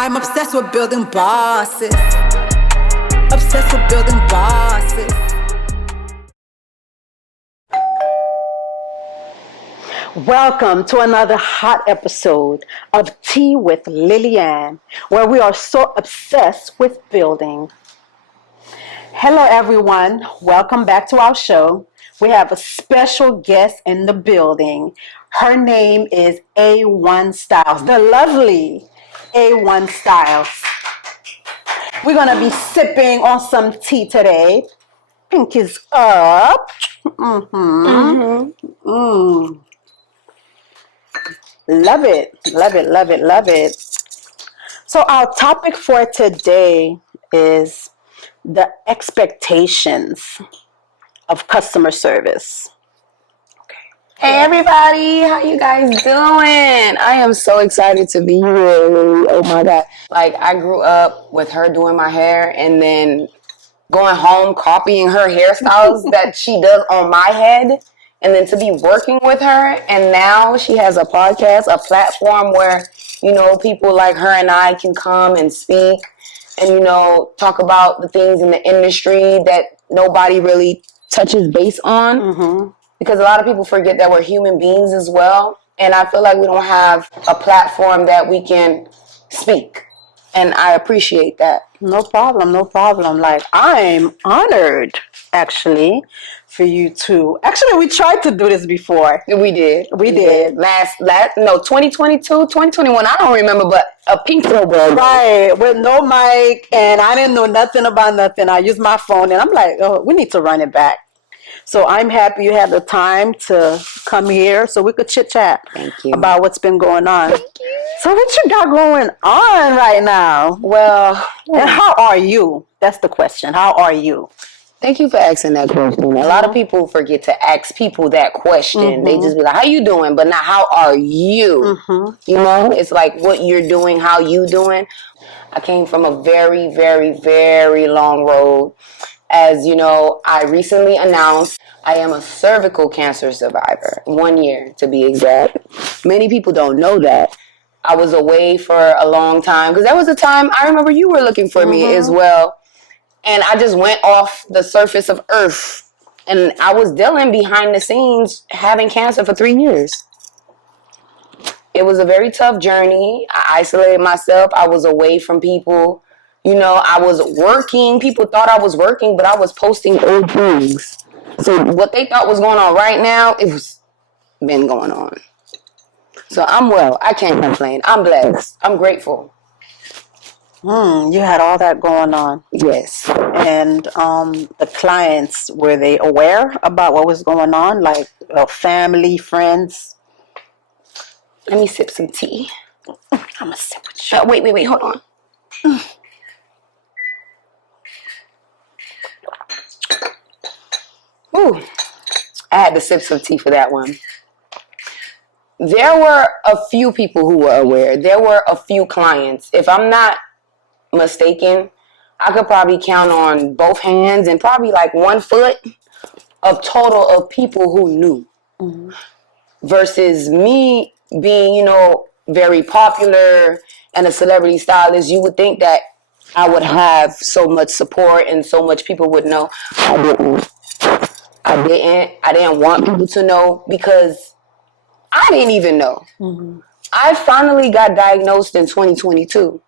I'm obsessed with building bosses. Obsessed with building bosses. Welcome to another hot episode of Tea with Lillian, where we are so obsessed with building. Hello everyone, welcome back to our show. We have a special guest in the building. Her name is A1STYLEZ, the lovely A1STYLEZ. We're going to be sipping on some tea today. Pink is up. Love it, love it, love it, love it. So our topic for today is the expectations of customer service. Hey everybody, how you guys doing? I am so excited to be here. Oh my God. Like, I grew up with her doing my hair and then going home copying her hairstyles that she does on my head, and then to be working with her, and now she has a podcast, a platform where, you know, people like her and I can come and speak and, you know, talk about the things in the industry that nobody really touches base on. Because a lot of people forget that we're human beings as well. And I feel like we don't have a platform that we can speak. And I appreciate that. No problem, no problem. Like, I'm honored, actually, for you to... Actually, we tried to do this before. We did. We did. 2022, 2021, I don't remember, but a pink billboard. Right, with no mic, and I didn't know nothing about nothing. I used my phone, and I'm like, oh, we need to run it back. So I'm happy you had the time to come here so we could chit-chat about what's been going on. Thank you. So what you got going on right now? Well, and how are you? That's the question. How are you? Thank you for asking that question. A lot of people forget to ask people that question. They just be like, how you doing? But not, how are you? You know, it's like what you're doing, how you doing. I came from a very, very, very long road. As you know, I recently announced I am a cervical cancer survivor. 1 year, to be exact. Many people don't know that. I was away for a long time, because there was a time, I remember you were looking for me as well. And I just went off the surface of earth. And I was dealing behind the scenes having cancer for 3 years. It was a very tough journey. I isolated myself. I was away from people. You know, I was working. People thought I was working, but I was posting old things. So what they thought was going on right now, it was been going on. So I'm well. I can't complain. I'm blessed. I'm grateful. You had all that going on. Yes. And the clients, were they aware about what was going on? Like family, friends? Let me sip some tea. I'm going to sip with you. Wait. Hold on. Ooh, I had to sip some tea for that one. There were a few people who were aware. There were a few clients. If I'm not mistaken, I could probably count on both hands and probably like 1 foot of total of people who knew. Versus me being, you know, very popular and a celebrity stylist, you would think that I would have so much support and so much people would know. I didn't. I didn't want people to know because I didn't even know. I finally got diagnosed in 2022.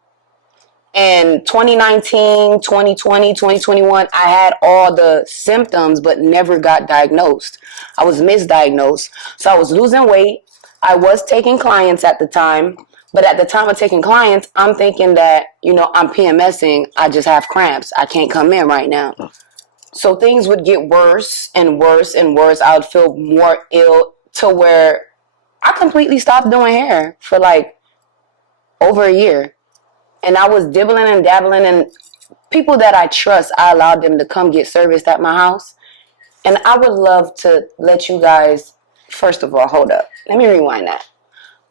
And 2019, 2020, 2021, I had all the symptoms but never got diagnosed. I was misdiagnosed. So I was losing weight. I was taking clients at the time. But at the time of taking clients, I'm thinking that, you know, I'm PMSing. I just have cramps. I can't come in right now. So things would get worse and worse and worse. I would feel more ill to where I completely stopped doing hair for like over a year. And I was dibbling and dabbling, and people that I trust, I allowed them to come get serviced at my house. And I would love to let you guys, first of all, hold up. Let me rewind that.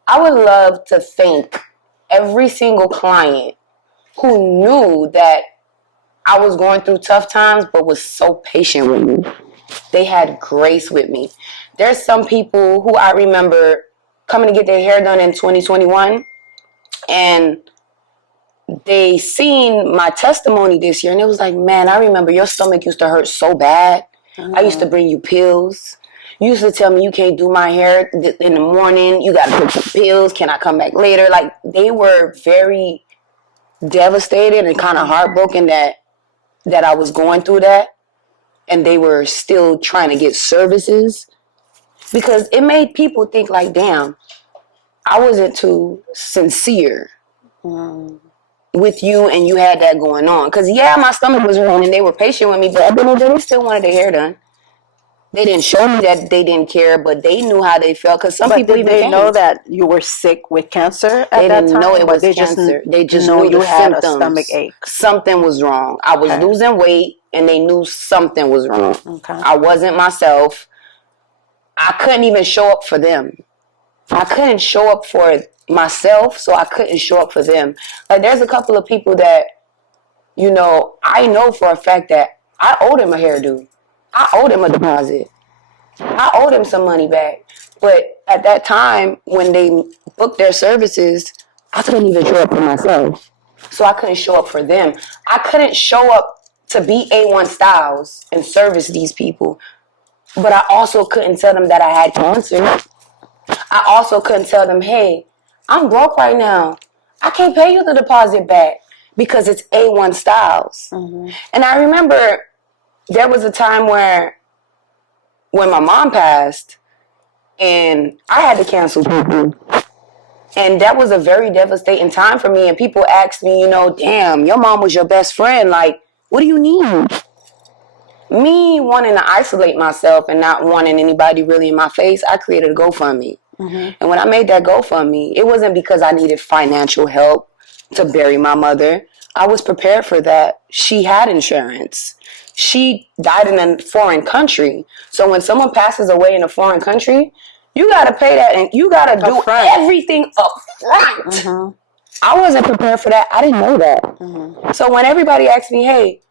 I would love to thank every single client who knew that I was going through tough times, but was so patient with me. They had grace with me. There's some people who I remember coming to get their hair done in 2021, and they seen my testimony this year, and it was like, man, I remember your stomach used to hurt so bad. I used to bring you pills. You used to tell me you can't do my hair in the morning. You got to take some pills. Can I come back later? Like, they were very devastated and kind of heartbroken that I was going through that, and they were still trying to get services, because it made people think like, damn, I wasn't too sincere with you, and you had that going on. Because, yeah, my stomach was hurting, and they were patient with me, but at the end of the day, they still wanted their hair done. They didn't show me that they didn't care, but they knew how they felt, because some people did even they came. know that you were sick with cancer at They that didn't time? know it was they cancer. They just know knew you the had symptoms. a stomach ache. Something was wrong. I was losing weight, and they knew something was wrong. Okay. I wasn't myself. I couldn't even show up for them. I couldn't show up for myself, so I couldn't show up for them. Like, there's a couple of people that, you know, I know for a fact that I owed him a hairdo. I owed him a deposit. I owed him some money back. But at that time, when they booked their services, I couldn't even show up for myself. So I couldn't show up for them. I couldn't show up to be A1STYLEZ and service these people. But I also couldn't tell them that I had cancer. I also couldn't tell them, hey, I'm broke right now. I can't pay you the deposit back because it's A1STYLEZ. Mm-hmm. And I remember there was a time where when my mom passed and I had to cancel people. And that was a very devastating time for me. And people asked me, you know, damn, your mom was your best friend. Like, what do you need? Me wanting to isolate myself and not wanting anybody really in my face, I created a GoFundMe. Mm-hmm. And when I made that GoFundMe, it wasn't because I needed financial help to bury my mother. I was prepared for that. She had insurance. She died in a foreign country. So when someone passes away in a foreign country, you got to pay that, and you got to do everything up front. Mm-hmm. I wasn't prepared for that. I didn't know that. Mm-hmm. So when everybody asks me, hey,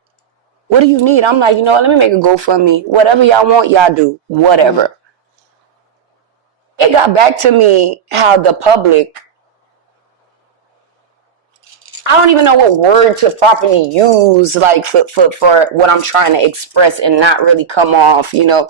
what do you need? I'm like, you know what? Let me make a GoFundMe. Whatever y'all want, y'all do. Whatever. Mm-hmm. It got back to me how the public, I don't even know what word to properly use, like for what I'm trying to express and not really come off, you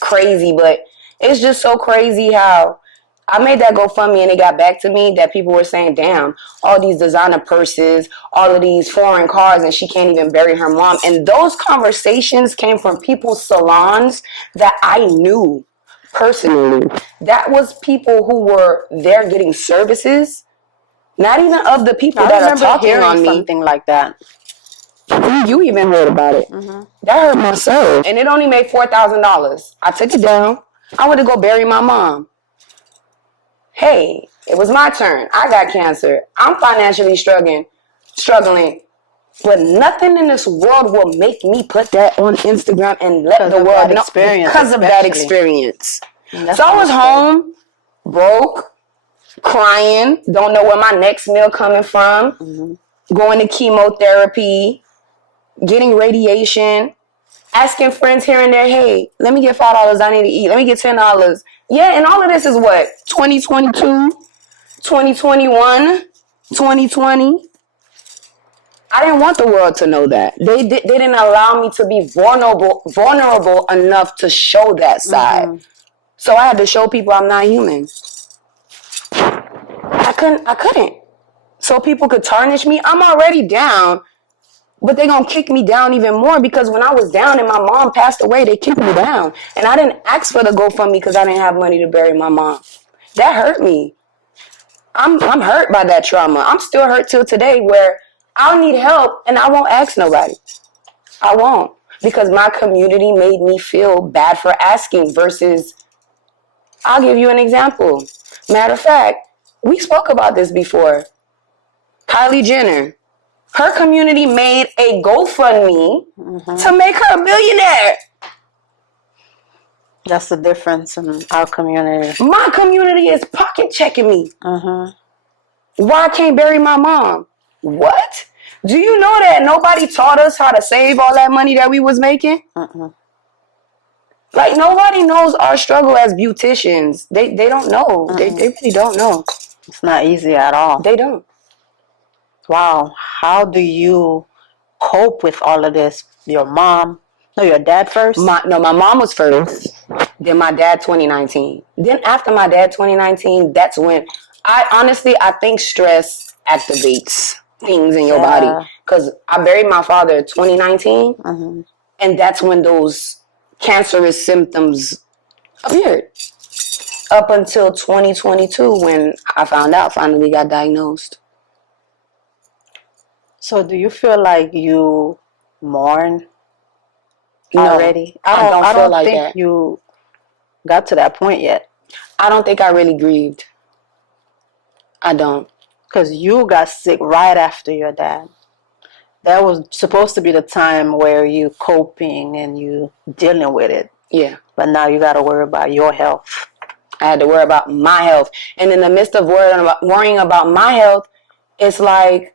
crazy, but it's just so crazy how I made that GoFundMe and it got back to me that people were saying, damn, all these designer purses, all of these foreign cars, and she can't even bury her mom. And those conversations came from people's salons that I knew personally. That was people who were there getting services. Not even of the people that are talking on me. Something like that. You even heard about it. Mm-hmm. That hurt my soul. And it only made $4,000. I took it down. I went to go bury my mom. Hey, it was my turn. I got cancer. I'm financially struggling. But nothing in this world will make me put that on Instagram and let the world know because of that experience. So I was home, broke, crying, don't know where my next meal coming from, going to chemotherapy, getting radiation, asking friends here and there, hey, let me get $5, I need to eat. Let me get $10. Yeah, and all of this is what? 2022, 2021, 2020. I didn't want the world to know that. They didn't allow me to be vulnerable enough to show that side. Mm-hmm. So I had to show people I'm not human. I couldn't. So people could tarnish me. I'm already down, but they're going to kick me down even more because when I was down and my mom passed away, they kicked me down. And I didn't ask for the GoFundMe because I didn't have money to bury my mom. That hurt me. I'm hurt by that trauma. I'm still hurt till today where I'll need help and I won't ask nobody. I won't. Because my community made me feel bad for asking versus, I'll give you an example. Matter of fact, we spoke about this before. Kylie Jenner. Her community made a GoFundMe to make her a millionaire. That's the difference in our community. My community is pocket checking me. Why I can't bury my mom? What? Do you know that nobody taught us how to save all that money that we was making? Like, nobody knows our struggle as beauticians. They don't know. They really don't know. It's not easy at all. They don't. Wow. How do you cope with all of this? Your mom? No, your dad first? My mom was first. Then my dad 2019. Then after my dad 2019, that's when I think stress activates things in your body. Yeah. Because I buried my father 2019, and that's when those cancerous symptoms appeared. Up until 2022 when I finally got diagnosed. So do you feel like you mourn No, already? I don't I feel don't like think that. you got to that point yet. I don't think I really grieved. I don't. Because you got sick right after your dad. That was supposed to be the time where you coping and you dealing with it. Yeah. But now you got to worry about your health. I had to worry about my health. And in the midst of worrying about my health, it's like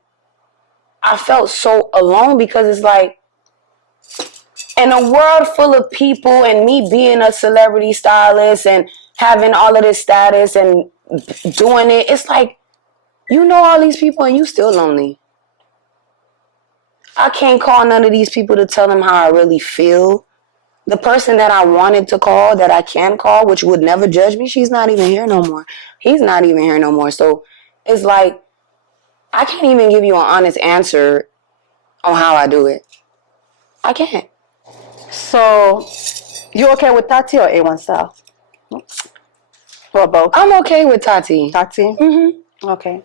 I felt so alone because it's like in a world full of people and me being a celebrity stylist and having all of this status and doing it, it's like you know all these people and you still lonely. I can't call none of these people to tell them how I really feel. The person that I wanted to call, that I can call, which would never judge me, she's not even here no more. He's not even here no more. So it's like, I can't even give you an honest answer on how I do it. I can't. So you okay with Tati or A1 style? Or both? I'm okay with Tati. Tati? Mm-hmm. Okay.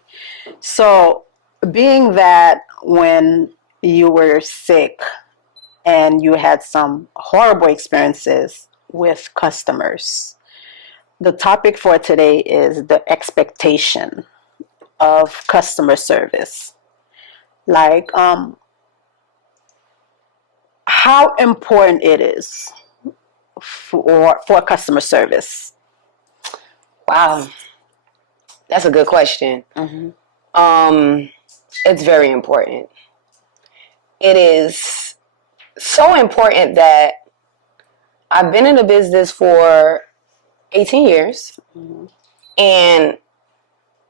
So being that when you were sick and you had some horrible experiences with customers, the topic for today is the expectation of customer service. Like, how important it is for customer service. Wow. That's a good question. It's very important. It is so important that I've been in the business for 18 years. And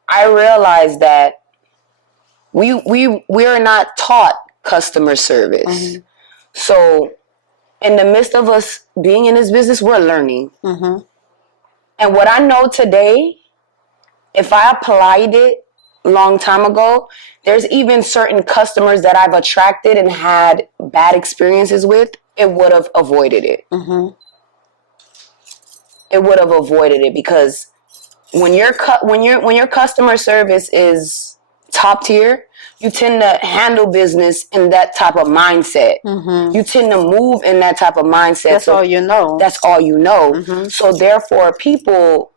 I realized that we're not taught customer service. So in the midst of us being in this business, we're learning. And what I know today, if I applied it a long time ago, there's even certain customers that I've attracted and had bad experiences with, it would have avoided it. It would have avoided it because when your customer service is top tier, you tend to handle business in that type of mindset. You tend to move in that type of mindset. That's all you know. That's all you know. So therefore, people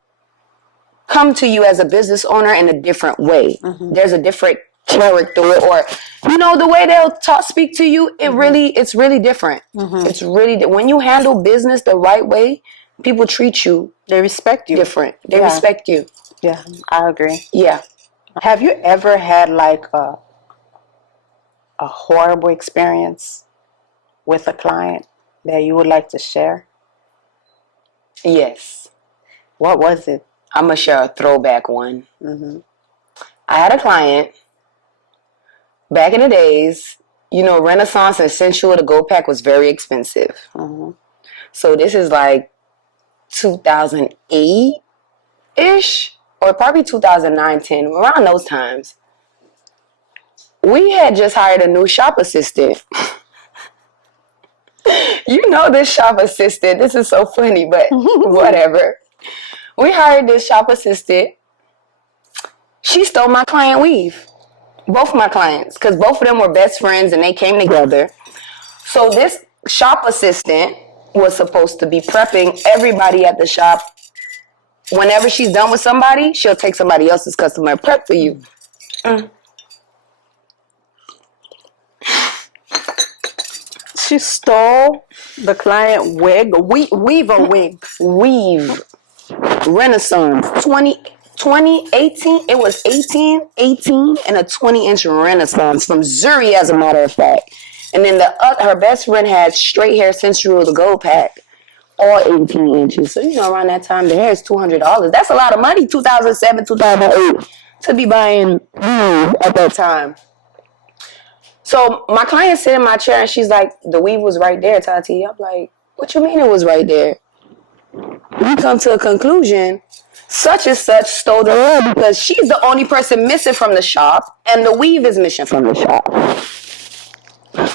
come to you as a business owner in a different way. There's a different character, or the way they'll speak to you. It's really different. It's really when you handle business the right way, people treat you. They respect you. Different. They respect you. Yeah, I agree. Yeah. Have you ever had like a horrible experience with a client that you would like to share? Yes. What was it? I'm going to share a throwback one. I had a client back in the days, Renaissance and Sensual, the Gold Pack was very expensive. So this is like 2008-ish, or probably 2009-10, around those times. We had just hired a new shop assistant. This shop assistant, this is so funny, but whatever. We hired this shop assistant. She stole my client weave. Both my clients, because both of them were best friends and they came together. So this shop assistant was supposed to be prepping everybody at the shop. Whenever she's done with somebody, she'll take somebody else's customer and prep for you. She stole the client wig. Weave a wig. Weave. Renaissance. 2018. It was 18 and a 20-inch Renaissance from Zuri, as a matter of fact. And then her best friend had straight hair Sensual, the Gold Pack, all 18 inches. So, around that time, the hair is $200. That's a lot of money, 2007, 2008, to be buying at that time. So my client sit in my chair and she's like, the weave was right there, Tati. I'm like, what you mean it was right there? We come to a conclusion. Such and such stole the hair because she's the only person missing from the shop and the weave is missing from the shop.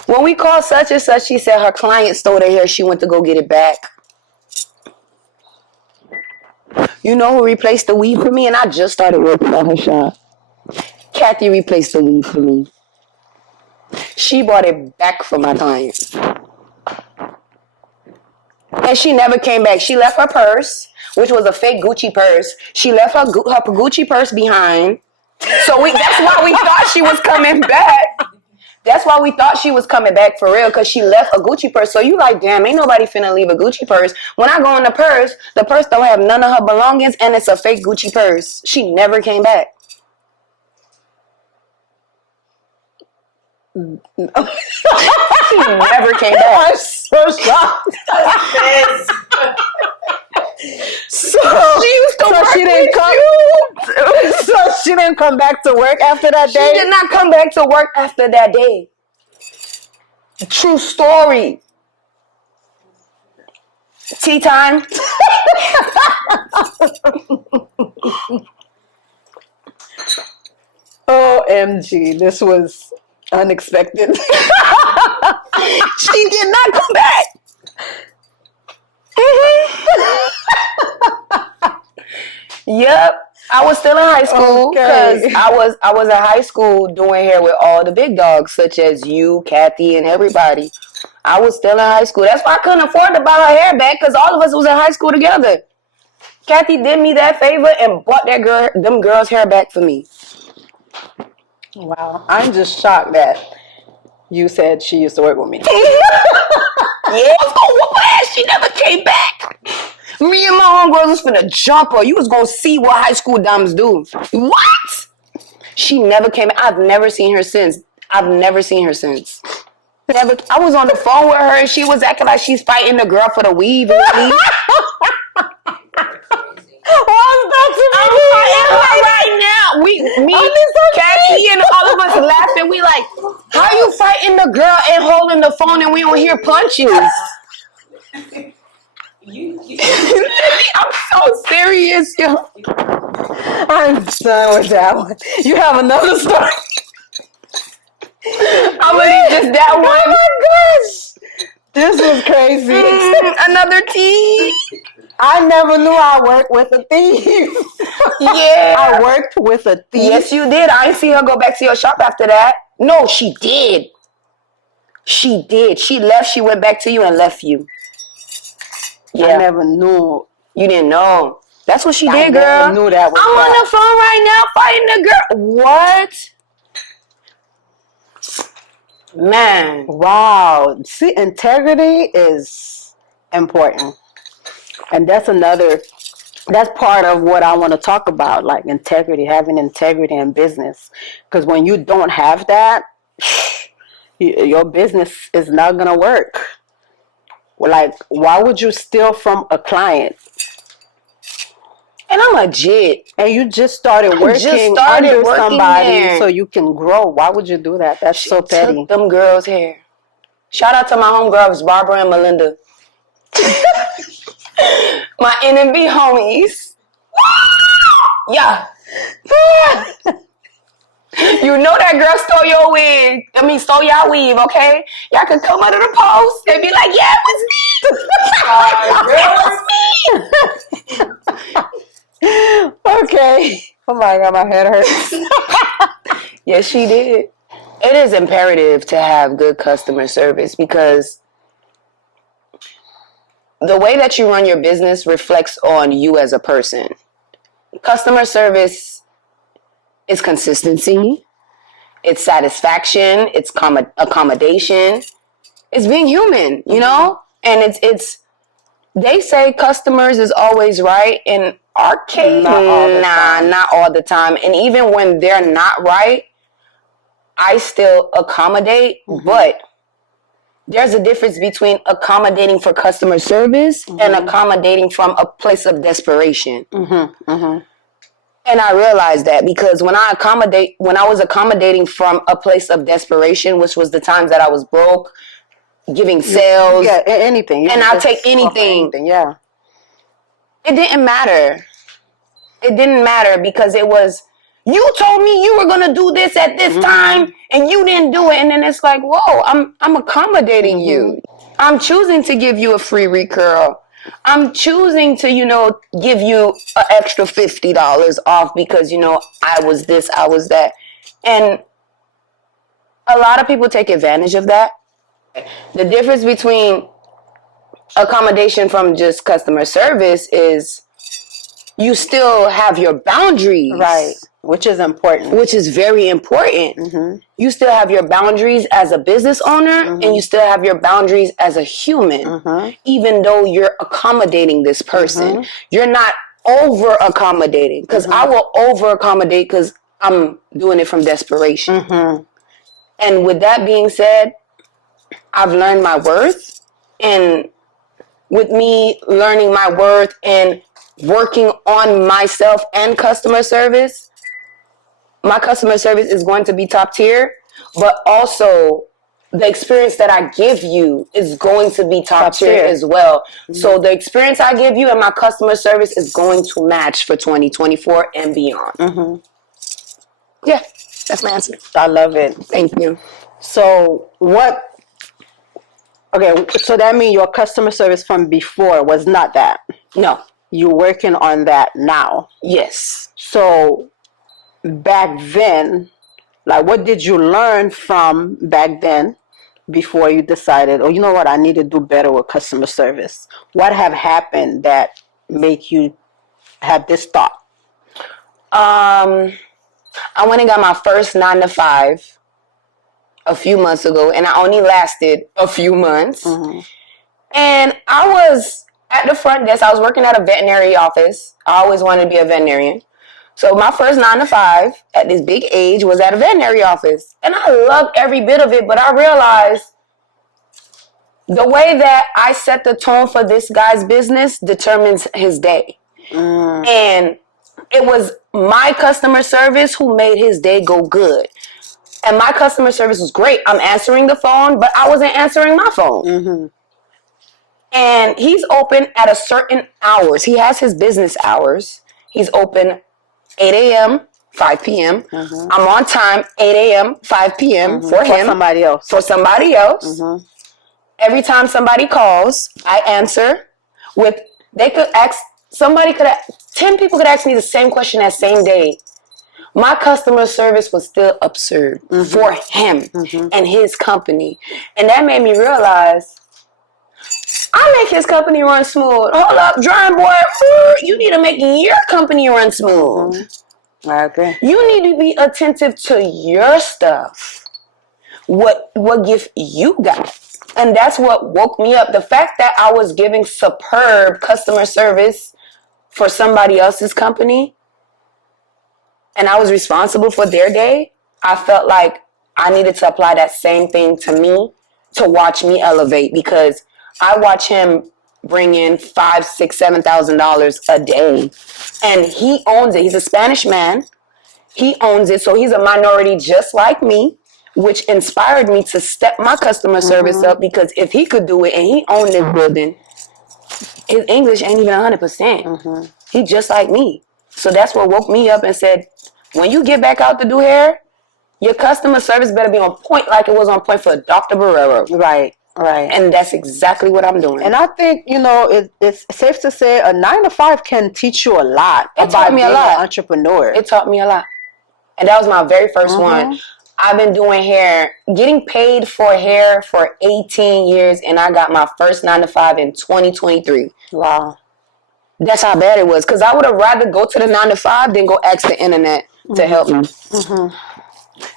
When we called such and such, she said her client stole the hair. She went to go get it back. You know who replaced the weave for me? And I just started working at her shop. Kathy replaced the weave for me. She bought it back for my client. And she never came back. She left her purse, which was a fake Gucci purse. She left her Gucci purse behind. So that's why we thought she was coming back. That's why we thought she was coming back for real, because she left a Gucci purse. So you like, damn, ain't nobody finna leave a Gucci purse. When I go in the purse don't have none of her belongings, and it's a fake Gucci purse. She never came back. She never came back. I'm so shocked. So she didn't come. So she didn't come back to work after that day. She did not come back to work after that day. True story. Tea time. OMG, this was unexpected. She did not come back. Yep. I was still in high school because I was in high school doing hair with all the big dogs, such as you, Kathy, and everybody. I was still in high school. That's why I couldn't afford to buy her hair back, because all of us was in high school together. Kathy did me that favor and bought them girls' hair back for me. Wow, I'm just shocked that you said she used to work with me. Yeah, I was gonna whoop her ass. She never came back. Me and my homegirls was finna jump her. You was gonna see what high school dames do. What? She never came back. I've never seen her since. Never. I was on the phone with her and she was acting like she's fighting the girl for the weave. Right now, Kathy, and all of us laughing. We like, how you fighting the girl and holding the phone and we don't hear punches? I'm so serious, yo. I'm done with that one. You have another story? I'm gonna leave just that one. Oh my gosh, this was crazy. Another tea. I never knew I worked with a thief. Yeah. I worked with a thief. Yes, you did. I ain't see her go back to your shop after that. No, she did. She did. She left. She went back to you and left you. Yeah. I never knew. You didn't know. That's what she did, girl. I never knew that was I'm on the phone right now fighting the girl. What? Man. Wow. See, integrity is important. And that's part of what I want to talk about, like integrity, having integrity in business. Because when you don't have that, your business is not going to work. Like, why would you steal from a client? And I'm legit. And you just started working under somebody there, so you can grow. Why would you do that? That's so petty. Took them girls' hair. Shout out to my homegirls, Barbara and Melinda. My NMB homies. Yeah. You know that girl stole your wig. Stole your weave, okay? Y'all can come under the post and be like, yeah, it was me. Okay. Oh my God, my head hurts. Yes, she did. It is imperative to have good customer service because the way that you run your business reflects on you as a person. Customer service is consistency, it's satisfaction, it's accommodation, it's being human, you know? And it's they say customers is always right. In our case, not all the time. And even when they're not right, I still accommodate, but there's a difference between accommodating for customer service and accommodating from a place of desperation. And I realized that because when I was accommodating from a place of desperation, which was the times that I was broke, giving sales, anything, and I'll take anything. Yeah, it didn't matter. It didn't matter because it was, you told me you were gonna do this at this time, and you didn't do it. And then it's like, whoa, I'm accommodating you. I'm choosing to give you a free recurl. I'm choosing to, give you an extra $50 off because, I was this, I was that. And a lot of people take advantage of that. The difference between accommodation from just customer service is you still have your boundaries. right, which is important. Which is very important. You still have your boundaries as a business owner, and you still have your boundaries as a human, even though you're accommodating this person. You're not over accommodating, because I will over accommodate because I'm doing it from desperation. And with that being said, I've learned my worth, and with me learning my worth and working on myself and customer service, my customer service is going to be top tier, but also the experience that I give you is going to be top tier as well. So the experience I give you and my customer service is going to match for 2024 and beyond. Yeah, that's my answer. I love it. Thank you. So so that means your customer service from before was not that. No. You're working on that now. Yes. So back then, like, what did you learn from back then before you decided, oh, you know what, I need to do better with customer service? What have happened that make you have this thought? I went and got my first 9-to-5 a few months ago, and I only lasted a few months. And I was at the front desk. I was working at a veterinary office. I always wanted to be a veterinarian. So my first 9-to-5 at this big age was at a veterinary office. And I loved every bit of it, but I realized the way that I set the tone for this guy's business determines his day. And it was my customer service who made his day go good. And my customer service was great. I'm answering the phone, but I wasn't answering my phone. And he's open at a certain hours. He has his business hours. He's open 8 a.m., 5 p.m. I'm on time, 8 a.m., 5 p.m. for him. For somebody else. Every time somebody calls, I answer with, 10 people could ask me the same question that same day. My customer service was still absurd for him and his company. And that made me realize, I make his company run smooth. Hold up, drawing board. You need to make your company run smooth. Okay. You need to be attentive to your stuff. What gift you got. And that's what woke me up. The fact that I was giving superb customer service for somebody else's company, and I was responsible for their day, I felt like I needed to apply that same thing to me to watch me elevate, because I watch him bring in $5,000, $6,000, $7,000 a day, and he owns it. He's a Spanish man. He owns it, so he's a minority just like me, which inspired me to step my customer service up, because if he could do it and he owned this building, his English ain't even 100%. He just like me. So that's what woke me up and said, when you get back out to do hair, your customer service better be on point like it was on point for Dr. Barrero. Right. And that's exactly what I'm doing. And I think, it's safe to say a 9-to-5 can teach you a lot. It taught me a lot. An entrepreneur. It taught me a lot. And that was my very first one. I've been doing hair, getting paid for hair for 18 years, and I got my first 9-to-5 in 2023. Wow. That's how bad it was, because I would have rather go to the 9-to-5 than go ask the internet to help me.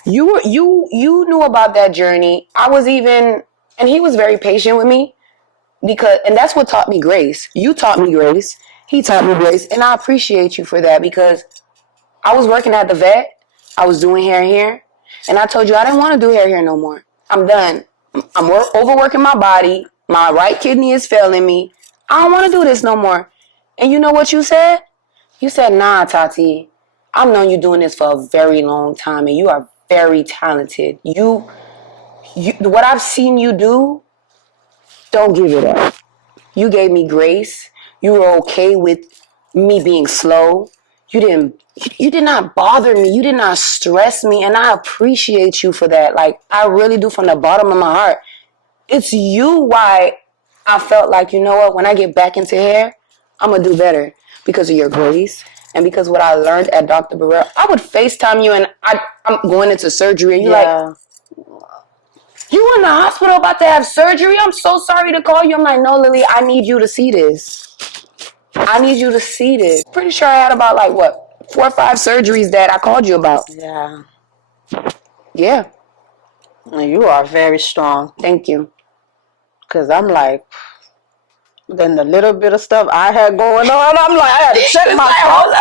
You knew about that journey. And he was very patient with me, and that's what taught me grace. You taught me grace. He taught me grace, and I appreciate you for that, because I was working at the vet. I was doing hair here, and I told you I didn't want to do hair here no more. I'm done. I'm overworking my body. My right kidney is failing me. I don't want to do this no more. And you know what you said? You said, nah, Tati, I've known you doing this for a very long time, and you are very talented. You what I've seen you do, don't give it up. You gave me grace. You were okay with me being slow. You did not bother me. You did not stress me, and I appreciate you for that. Like, I really do from the bottom of my heart. It's you why I felt like, you know what, when I get back into hair, I'm going to do better because of your grace and because what I learned at Dr. Burrell. I would FaceTime you and I'm going into surgery and you're like, you in the hospital about to have surgery? I'm so sorry to call you. I'm like, no, Lily, I need you to see this. I need you to see this. Pretty sure I had about 4 or 5 surgeries that I called you about. Yeah. Yeah. You are very strong. Thank you. Because I'm like, then the little bit of stuff I had going on, I'm like, I had to check myself.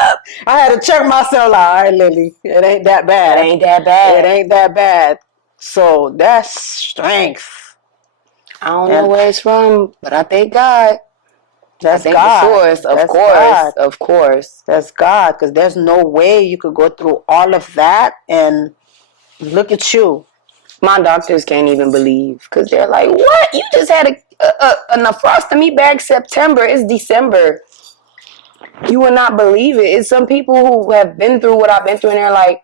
I had to check myself like, all right, Lily, it ain't that bad. It ain't that bad. It ain't that bad. So that's strength. I don't know where it's from, but I thank God. That's God. The source, Of course. That's God, because there's no way you could go through all of that and look at you. My doctors can't even believe because they're like, what? You just had a nephrostomy back September. It's December. You will not believe it. It's some people who have been through what I've been through and they're like,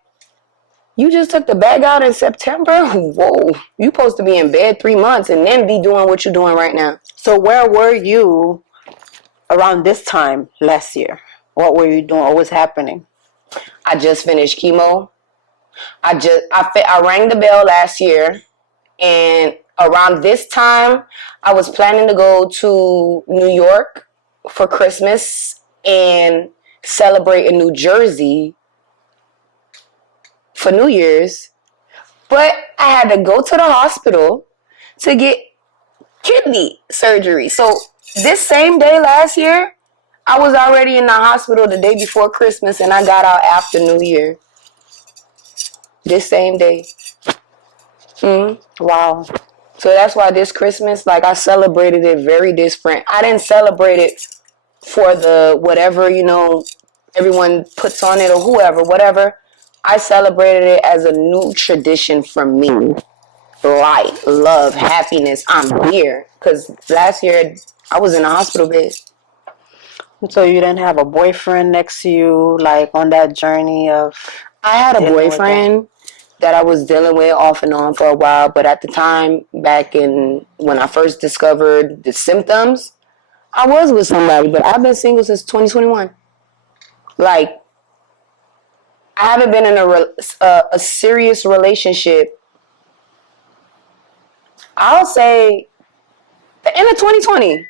you just took the bag out in September? Whoa. You supposed to be in bed 3 months and then be doing what you're doing right now. So where were you around this time last year? What were you doing? What was happening? I just finished chemo. I rang the bell last year, and around this time, I was planning to go to New York for Christmas and celebrate in New Jersey for New Year's. But I had to go to the hospital to get kidney surgery. So this same day last year, I was already in the hospital the day before Christmas, and I got out after New Year. This same day. Wow. So that's why this Christmas, I celebrated it very different. I didn't celebrate it for the whatever, everyone puts on it or whoever, whatever. I celebrated it as a new tradition for me. Light, love, happiness. I'm here. Because last year, I was in a hospital bed. So you didn't have a boyfriend next to you, on that journey of... I had a boyfriend that I was dealing with off and on for a while, but at the time, back in when I first discovered the symptoms, I was with somebody, but I've been single since 2021. I haven't been in a serious relationship. I'll say the end of 2020.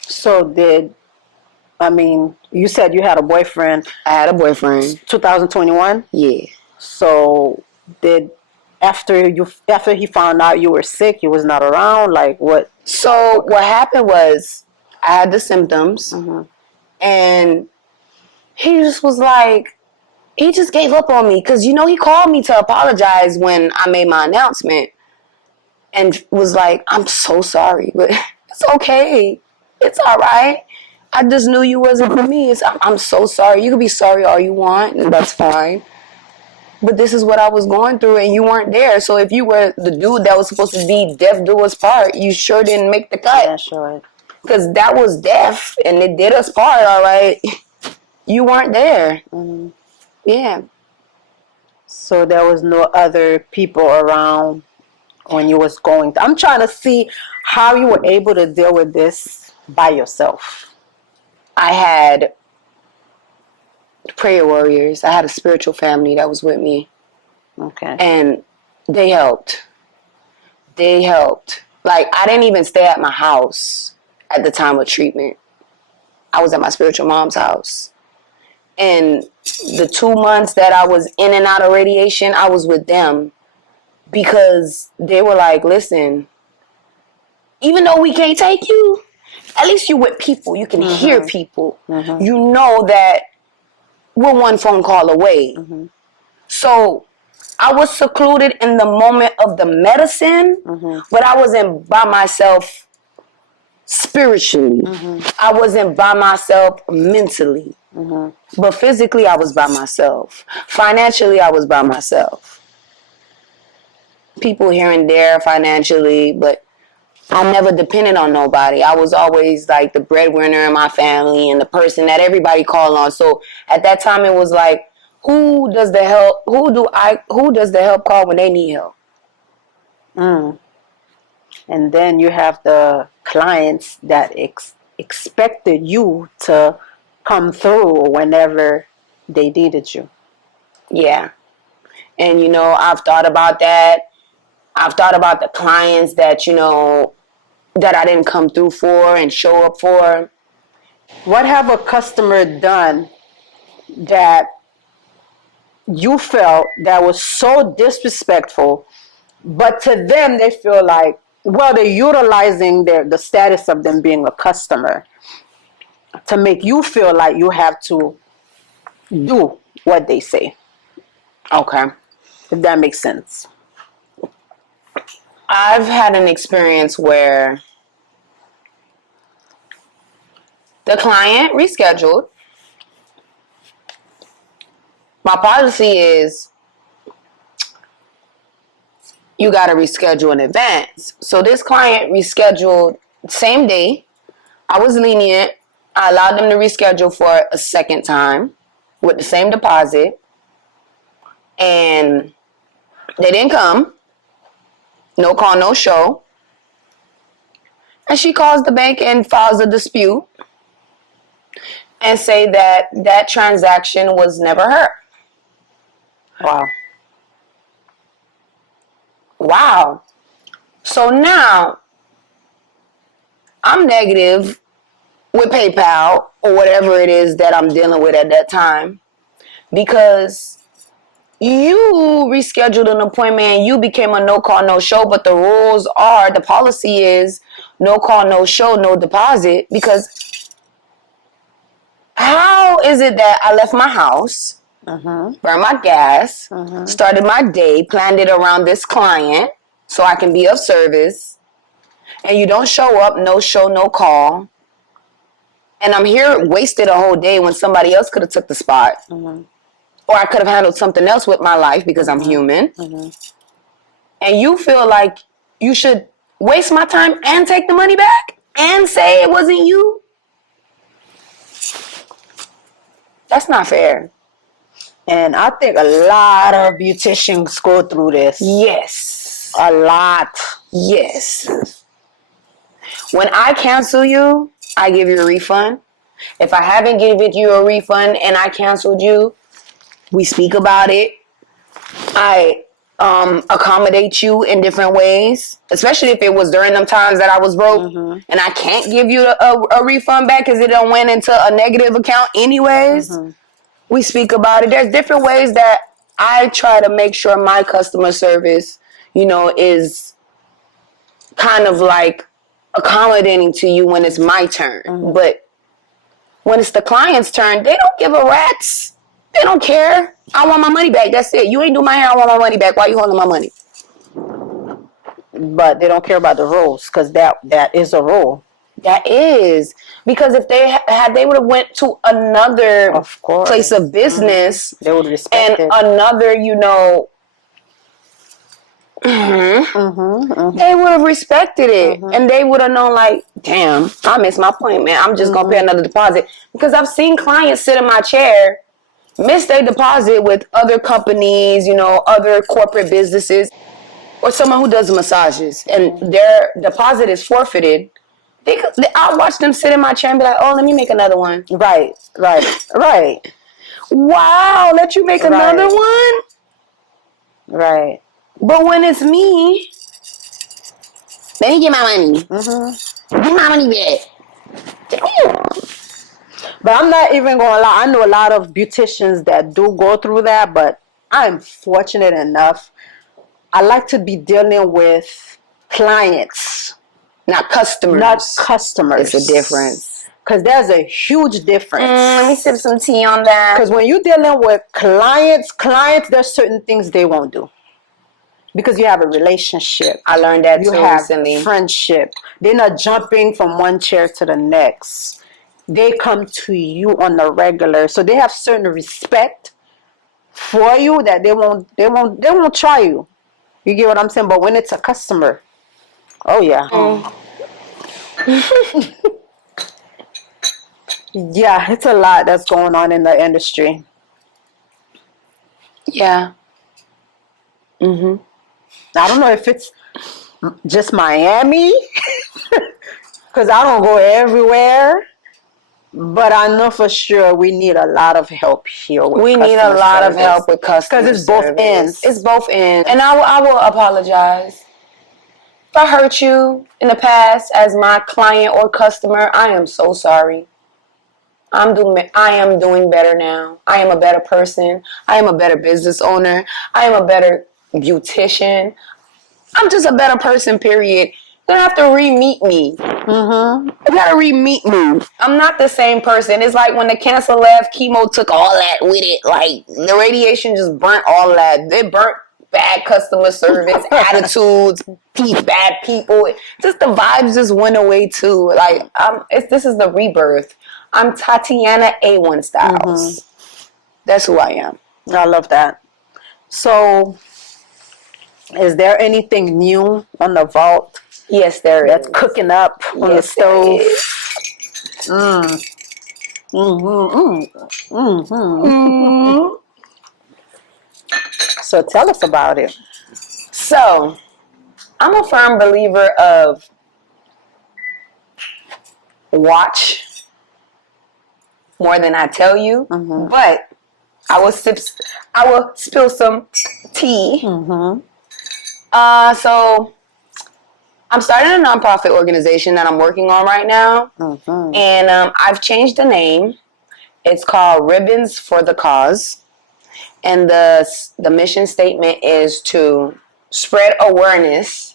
So you said you had a boyfriend. I had a boyfriend. 2021? Yeah. So after he found out you were sick, he was not around, what? So what happened was I had the symptoms and he just was he just gave up on me because, he called me to apologize when I made my announcement and was like, I'm so sorry, but it's okay. It's all right. I just knew you wasn't for me. I'm so sorry. You can be sorry all you want, and that's fine. But this is what I was going through, and you weren't there. So if you were the dude that was supposed to be death do us part, you sure didn't make the cut. Yeah, sure. Because that was death, and it did us part, all right. You weren't there. Mm-hmm. Yeah. So there was no other people around when you was going. I'm trying to see how you were able to deal with this by yourself. I had prayer warriors. I had a spiritual family that was with me. Okay. And they helped. I didn't even stay at my house at the time of treatment. I was at my spiritual mom's house. And the 2 months that I was in and out of radiation, I was with them because they were like, listen, even though we can't take you, at least you with people. You can hear people. You know that we're one phone call away. So I was secluded in the moment of the medicine, but I wasn't by myself spiritually. I wasn't by myself mentally. But physically, I was by myself. Financially, I was by myself. People here and there financially, but I never depended on nobody. I was always like the breadwinner in my family and the person that everybody called on. So at that time, it was like, who does the help? Who does the help call when they need help? And then you have the clients that expected you to come through whenever they needed you. Yeah. And, I've thought about that. I've thought about the clients that, that I didn't come through for and show up for. What have a customer done that you felt that was so disrespectful, but to them they feel like, well, they're utilizing the status of them being a customer to make you feel like you have to do what they say? Okay. If that makes sense. I've had an experience where the client rescheduled. My policy is you got to reschedule in advance. So this client rescheduled same day. I was lenient. I allowed them to reschedule for a second time with the same deposit. And they didn't come. No call, no show. And she calls the bank and files a dispute and say that that transaction was never her. Wow. So now I'm negative with PayPal or whatever it is that I'm dealing with at that time because you rescheduled an appointment and you became a no call, no show, but the rules are, the policy is no call, no show, no deposit. Because how is it that I left my house, burned my gas, started my day, planned it around this client so I can be of service, and you don't show up, no show, no call, and I'm here wasted a whole day when somebody else could have took the spot, or I could have handled something else with my life because I'm human, and you feel like you should waste my time and take the money back and say it wasn't you? That's not fair. And I think a lot of beauticians go through this. Yes. A lot. Yes. When I cancel you, I give you a refund. If I haven't given you a refund and I canceled you, we speak about it. I accommodate you in different ways, especially if it was during them times that I was broke and I can't give you a refund back because it don't went into a negative account anyways. We speak about it. There's different ways that I try to make sure my customer service, is kind of like accommodating to you when it's my turn. But when it's the client's turn, they don't give a rat's. They don't care. I want my money back. That's it. You ain't do my hair. I want my money back. Why you holding my money? But they don't care about the rules because that is a rule. That is. Because if they would have went to another place of business, they would respect and it. another, they would have respected it. And they would have known like, damn, I missed my appointment. I'm just going to pay another deposit. Because I've seen clients sit in my chair, miss their deposit with other companies, other corporate businesses, or someone who does massages, and their deposit is forfeited. I'll watch them sit in my chair and be like, oh, let me make another one. Right. Wow, let you make another one? Right. But when it's me, let me get my money. Get my money back. Damn. But I'm not even going to lie. I know a lot of beauticians that do go through that, but I'm fortunate enough. I like to be dealing with clients. Not customers. Not customers. It's a difference. Because there's a huge difference. Let me sip some tea on that. Because when you're dealing with clients, there's certain things they won't do. Because you have a relationship. I learned that you too have recently. Friendship. They're not jumping from one chair to the next. they come to you on the regular. So they have certain respect for you that they won't try you. You get what I'm saying? But when it's a customer, oh yeah. Yeah, it's a lot that's going on in the industry. Yeah. I don't know if it's just Miami, because I don't go everywhere. But I know for sure we need a lot of help here. We need a lot of help with customer because it's both service. ends. It's both ends. And I will apologize. If I hurt you in the past as my client or customer, I am so sorry. I am doing better now. I am a better person. I am a better business owner. I am a better beautician. I'm just a better person, period. You don't have to re-meet me. You gotta re-meet me. I'm not the same person. It's like when the cancer left, chemo took all that with it. Like, the radiation just burnt all that. It burnt bad customer service, attitudes, bad people. Just the vibes just went away too. Like, this is the rebirth. I'm Tatiana A1STYLEZ. That's who I am. I love that. So, is there anything new on the vault? Yes, there that's is. Cooking up on the stove. So tell us about it. So, I'm a firm believer of watch more than I tell you, but I will spill some tea. So I'm starting a nonprofit organization that I'm working on right now, and I've changed the name. It's called Ribbons for the Cause, and the mission statement is to spread awareness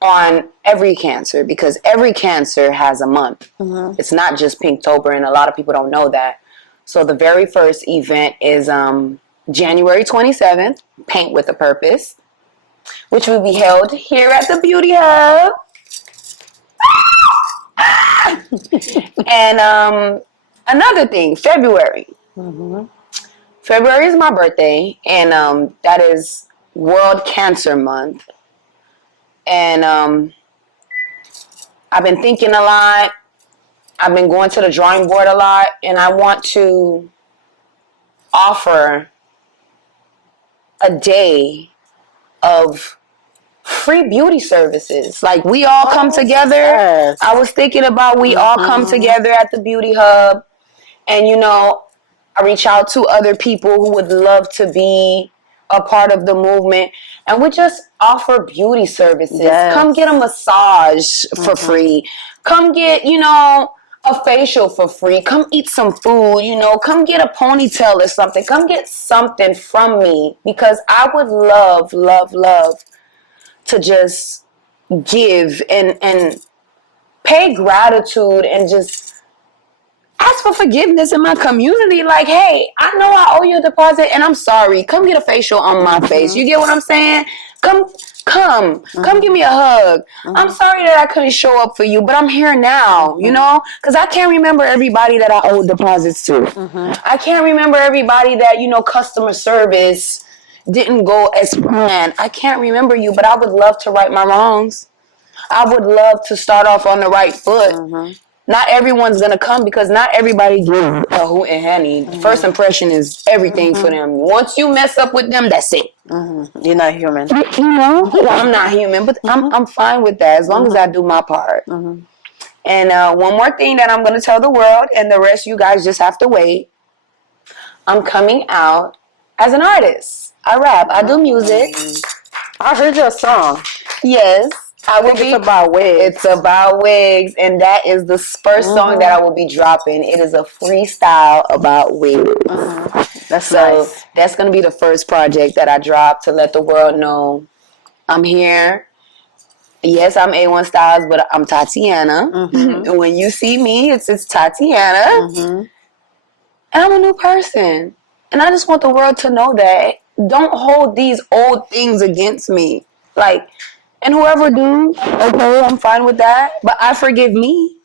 on every cancer, because every cancer has a month. It's not just Pinktober, and a lot of people don't know that. So the very first event is January 27th, Paint with a Purpose, which will be held here at the Beauty Hub. And another thing, February. February is my birthday, and that is World Cancer Month. And I've been thinking a lot. I've been going to the drawing board a lot, and I want to offer a day of free beauty services. Like, we all come together. Yes. I was thinking about we all come together at the Beauty Hub, and I reach out to other people who would love to be a part of the movement, and we just offer beauty services. Yes. Come get a massage for free. Come get, a facial for free. Come eat some food, come get a ponytail or something. Come get something from me, because I would love, love, love to just give and pay gratitude and just ask for forgiveness in my community. Like, hey, I know I owe you a deposit and I'm sorry. Come get a facial on my face. You get what I'm saying? Come give me a hug. I'm sorry that I couldn't show up for you, but I'm here now, because I can't remember everybody that I owe deposits to. I can't remember everybody that, customer service didn't go as planned. I can't remember you, but I would love to right my wrongs. I would love to start off on the right foot. Not everyone's going to come, because not everybody gives a hoot and honey. First impression is everything for them. Once you mess up with them, that's it. You're not human. Well, I'm not human, but I'm fine with that as long as I do my part. And one more thing that I'm going to tell the world, and the rest you guys just have to wait. I'm coming out as an artist. I rap. I do music. I heard your song. Yes. It's about wigs. It's about wigs, and that is the first song that I will be dropping. It is a freestyle about wigs. That's nice. That's going to be the first project that I drop to let the world know I'm here. Yes, I'm A1STYLEZ, but I'm Tatiana. When you see me, it's Tatiana. And I'm a new person. And I just want the world to know that. Don't hold these old things against me. And whoever do, okay, I'm fine with that. But I forgive me.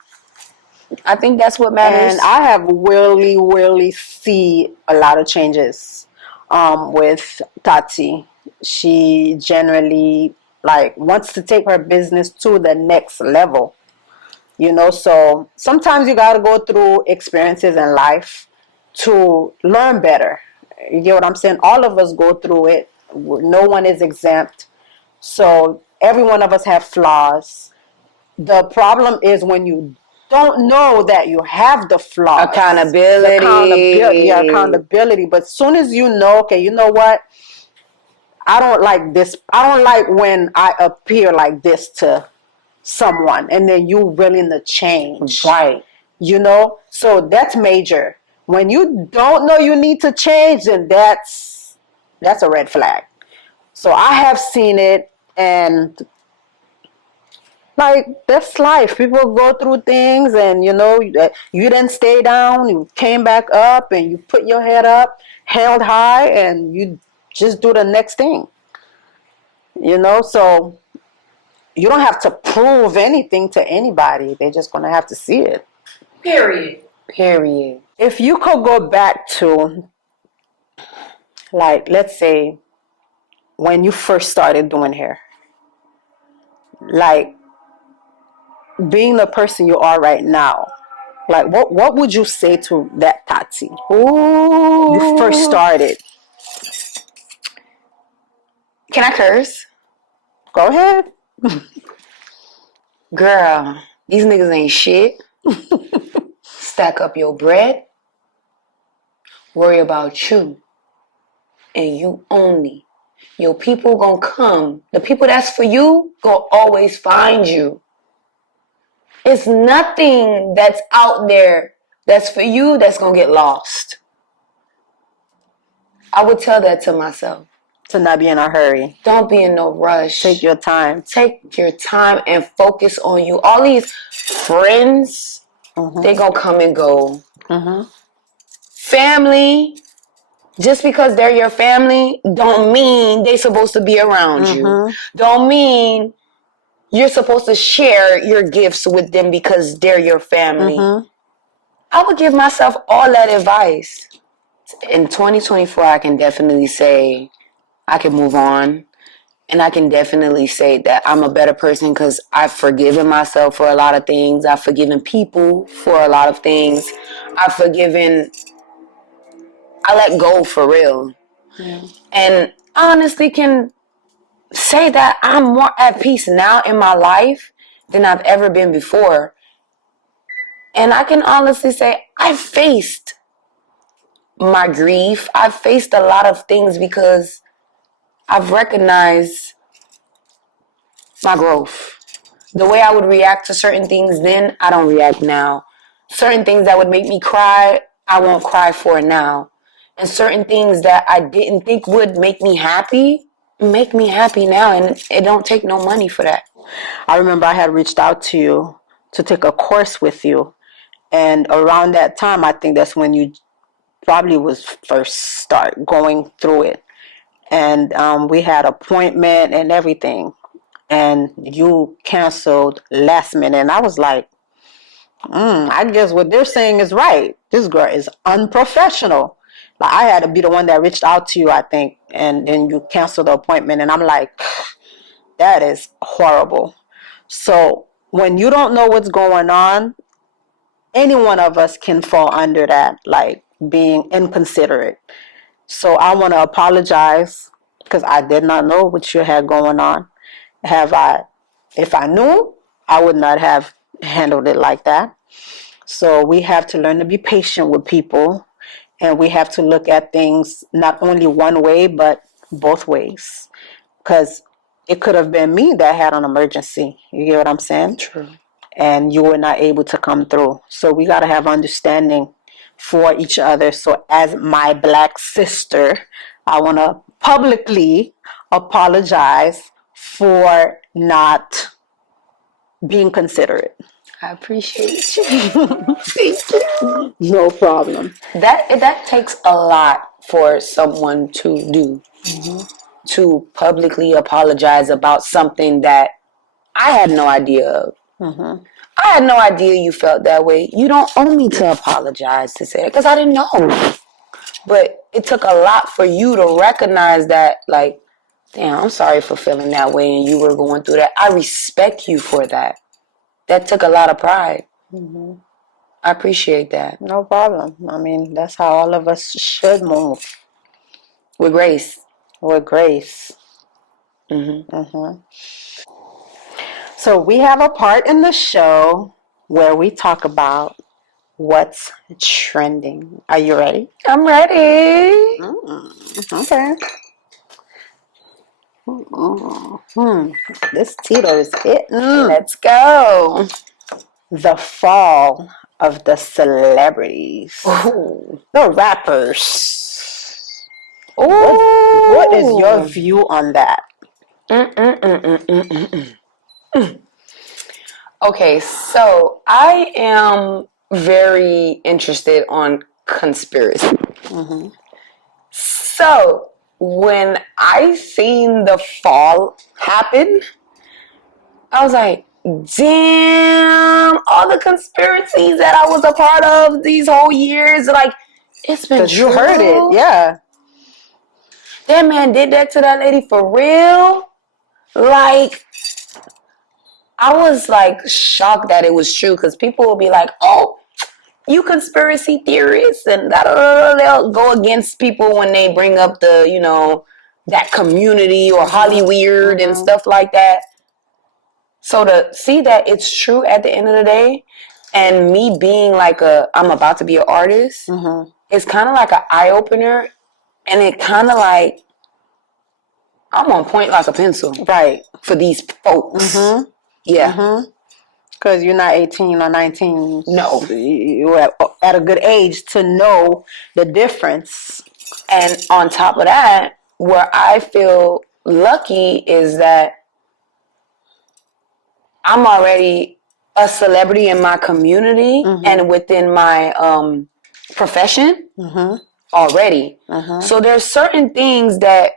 I think that's what matters. And I have really see a lot of changes with Tati. She generally like wants to take her business to the next level. So sometimes you got to go through experiences in life to learn better. You get what I'm saying? All of us go through it. No one is exempt. So every one of us have flaws. The problem is when you don't know that you have the flaws. Accountability. But as soon as you know, okay, you know what? I don't like this. I don't like when I appear like this to someone and then you willing to change. Right. So that's major. When you don't know you need to change, then that's a red flag. So I have seen it, and like that's life. People go through things, and you didn't stay down. You came back up, and you put your head up, held high, and you just do the next thing. So you don't have to prove anything to anybody. They're just gonna have to see it. Period. If you could go back to, like, let's say when you first started doing hair, like being the person you are right now, like what would you say to that Tati? Ooh. You first started. Can I curse? Go ahead. Girl, these niggas ain't shit. Stack up your bread. Worry about you. And you only. Your people gonna come. The people that's for you gonna always find you. It's nothing that's out there that's for you that's gonna get lost. I would tell that to myself. To not be in a hurry. Don't be in no rush. Take your time. Take your time and focus on you. All these friends, they gonna come and go. Family, just because they're your family, don't mean they supposed to be around you. Don't mean you're supposed to share your gifts with them because they're your family. I would give myself all that advice. In 2024, I can definitely say I can move on. And I can definitely say that I'm a better person because I've forgiven myself for a lot of things. I've forgiven people for a lot of things. I let go for real. Yeah. And I honestly can say that I'm more at peace now in my life than I've ever been before. And I can honestly say I faced my grief. I've faced a lot of things because I've recognized my growth. The way I would react to certain things then, I don't react now. Certain things that would make me cry, I won't cry for now. And certain things that I didn't think would make me happy now. And it don't take no money for that. I remember I had reached out to you to take a course with you. And around that time, I think that's when you probably was first start going through it. And we had appointment and everything. And you canceled last minute. And I was like, I guess what they're saying is right. This girl is unprofessional. Like, I had to be the one that reached out to you, I think. And then you canceled the appointment. And I'm like, that is horrible. So when you don't know what's going on, any one of us can fall under that, like being inconsiderate. So I want to apologize because I did not know what you had going on. If I knew, I would not have handled it like that. So we have to learn to be patient with people, and we have to look at things not only one way, but both ways. Because it could have been me that had an emergency. You get what I'm saying? True. And you were not able to come through. So we got to have understanding for each other. So as my Black sister, I want to publicly apologize for not being considerate. I appreciate you. Thank you. No problem. That takes a lot for someone to do. To publicly apologize about something that I had no idea of. I had no idea you felt that way. You don't owe me to apologize to say that because I didn't know. But it took a lot for you to recognize that, like, damn, I'm sorry for feeling that way and you were going through that. I respect you for that. That took a lot of pride. I appreciate that. No problem. I mean, that's how all of us should move. With grace. With grace. So we have a part in the show where we talk about what's trending. Are you ready? I'm ready. Okay. This Tito is hitting. Let's go. The fall of the celebrities. Ooh. The rappers. Ooh. What is your view on that? Okay, so I am very interested on conspiracy. So when I seen the fall happen, I was like, damn, all the conspiracies that I was a part of these whole years, like, it's been true. You heard it, yeah. That man did that to that lady for real. Like, I was like shocked that it was true because people will be like, oh, you conspiracy theorists, and they'll go against people when they bring up the, you know, that community or Hollyweird and stuff like that. So to see that it's true at the end of the day, and me being like I'm about to be an artist, it's kind of like an eye opener, and it kind of like I'm on point like a pencil, right, for these folks. Yeah. Because you're not 18 or 19. No. You're at a good age to know the difference. And on top of that, where I feel lucky is that I'm already a celebrity in my community and within my profession already. So there's certain things that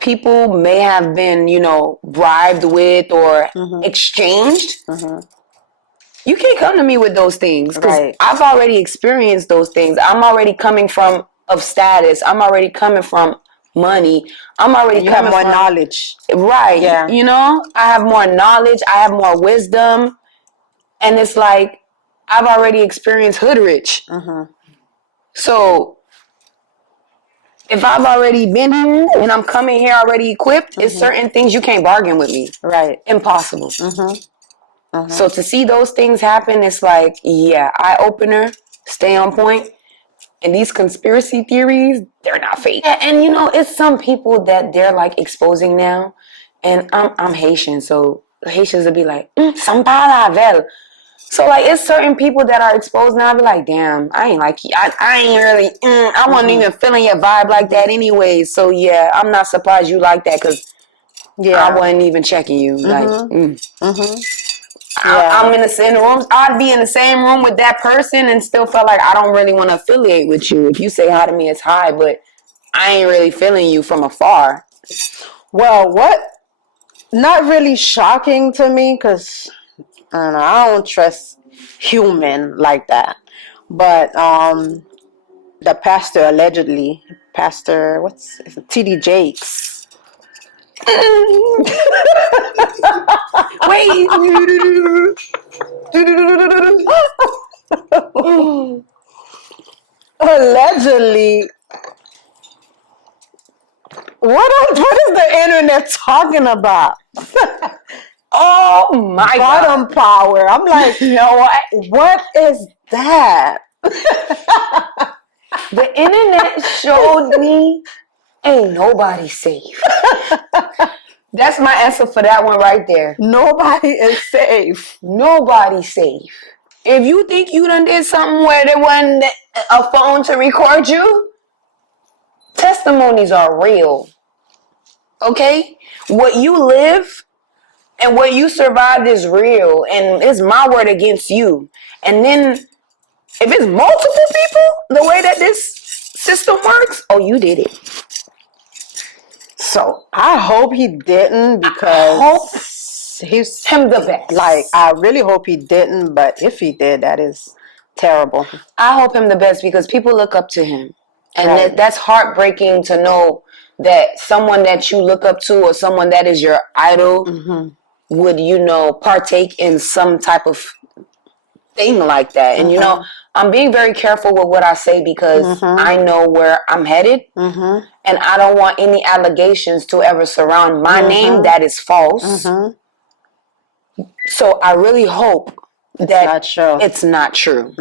people may have been, you know, bribed with or exchanged. You can't come to me with those things because I've already experienced those things. I'm already coming from of status. I'm already coming from money. I'm already coming more from knowledge. Right. Yeah. You know, I have more knowledge. I have more wisdom. And it's like, I've already experienced hood rich. So if I've already been here and I'm coming here already equipped, it's certain things you can't bargain with me. Right. Impossible. So to see those things happen, it's like, yeah, eye opener, stay on point. And these conspiracy theories, they're not fake. Yeah, and you know, it's some people that they're like exposing now. And I'm Haitian, so Haitians will be like, Sampala vel. So like, it's certain people that are exposed now. I be like, damn, I ain't like you. I ain't really. I wasn't even feeling your vibe like that anyway. So yeah, I'm not surprised you like that because I wasn't even checking you. Like, I'm in the same room. I'd be in the same room with that person and still feel like I don't really want to affiliate with you. If you say hi to me, it's hi, but I ain't really feeling you from afar. Well, what? Not really shocking to me because I don't trust human like that. But the pastor allegedly, what's TD Jakes. Wait. Allegedly. What is the internet talking about? Oh my Bottom God. power. I'm like, you know what is that? The internet showed me ain't nobody safe. That's my answer for that one right there. Nobody is safe. Nobody safe. If you think you done did something where there wasn't a phone to record you, testimonies are real. Okay? What you live and what you survived is real, and it's my word against you. And then if it's multiple people, the way that this system works, oh, you did it. So I hope he didn't because he's him the best. Like, I really hope he didn't, but if he did, that is terrible. I hope him the best because people look up to him. And Right. that's heartbreaking to know that someone that you look up to or someone that is your idol would, partake in some type of thing like that. And, I'm being very careful with what I say because I know where I'm headed. And I don't want any allegations to ever surround my name that is false. So I really hope that it's not true.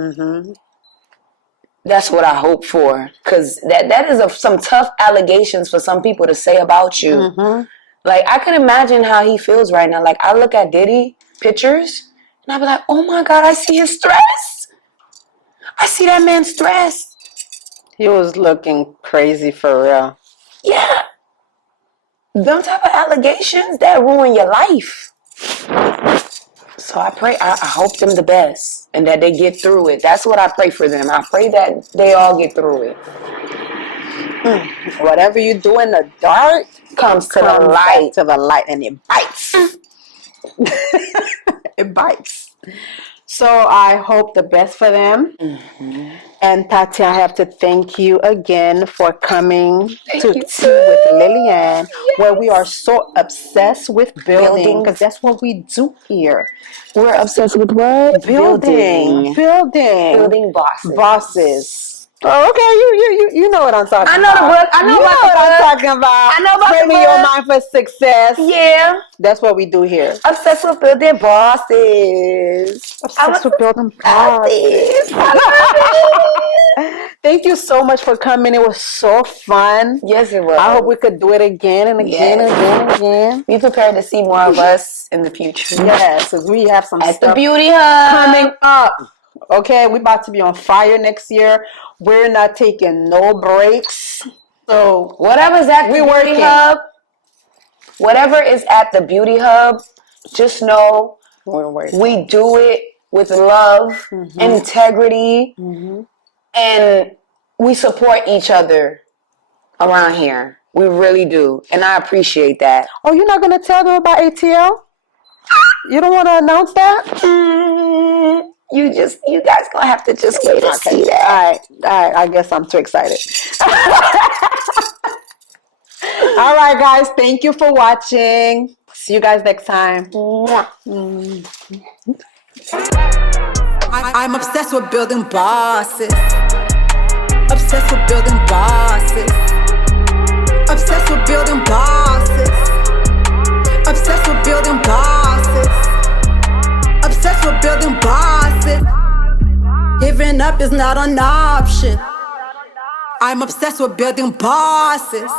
That's what I hope for, because that is some tough allegations for some people to say about you. Like, I can imagine how he feels right now. Like, I look at Diddy pictures, and I be like, oh my God, I see his stress. I see that man stressed. He was looking crazy for real. Yeah. Them type of allegations, that ruin your life. So I pray, I hope them the best and that they get through it. That's what I pray for them. I pray that they all get through it. Whatever you do in the dark comes to the light. To the light, and it bites. It bites. So I hope the best for them. And Tati, I have to thank you again for coming to Tea with Lillian, where we are so obsessed with building, because that's what we do here. We're obsessed with what? Building bosses. Bosses. Oh, okay, you know what I'm talking about. I know the book. I know what I'm talking about. I know about Framing your mind for success. Yeah. That's what we do here. Obsessed with building bosses. Obsessed with building bosses. Thank you so much for coming. It was so fun. Yes, it was. I hope we could do it again and again and again. Be prepared to see more of us in the future. Yes, because we have some at stuff the Beauty Hub coming up. Okay, we're about to be on fire next year. We're not taking no breaks. So whatever's at the Beauty Hub, whatever is at the Beauty Hub, just know we do it with love, integrity, and we support each other around here. We really do. And I appreciate that. Oh, you're not going to tell them about ATL? You don't want to announce that? You guys gonna have to just wait and see that. All right. I guess I'm too excited. All right, guys. Thank you for watching. See you guys next time. I'm obsessed with building bosses. Obsessed with building bosses. Obsessed with building bosses. Obsessed with building bosses. Obsessed with building bosses. Giving up is not an option. I'm obsessed with building bosses.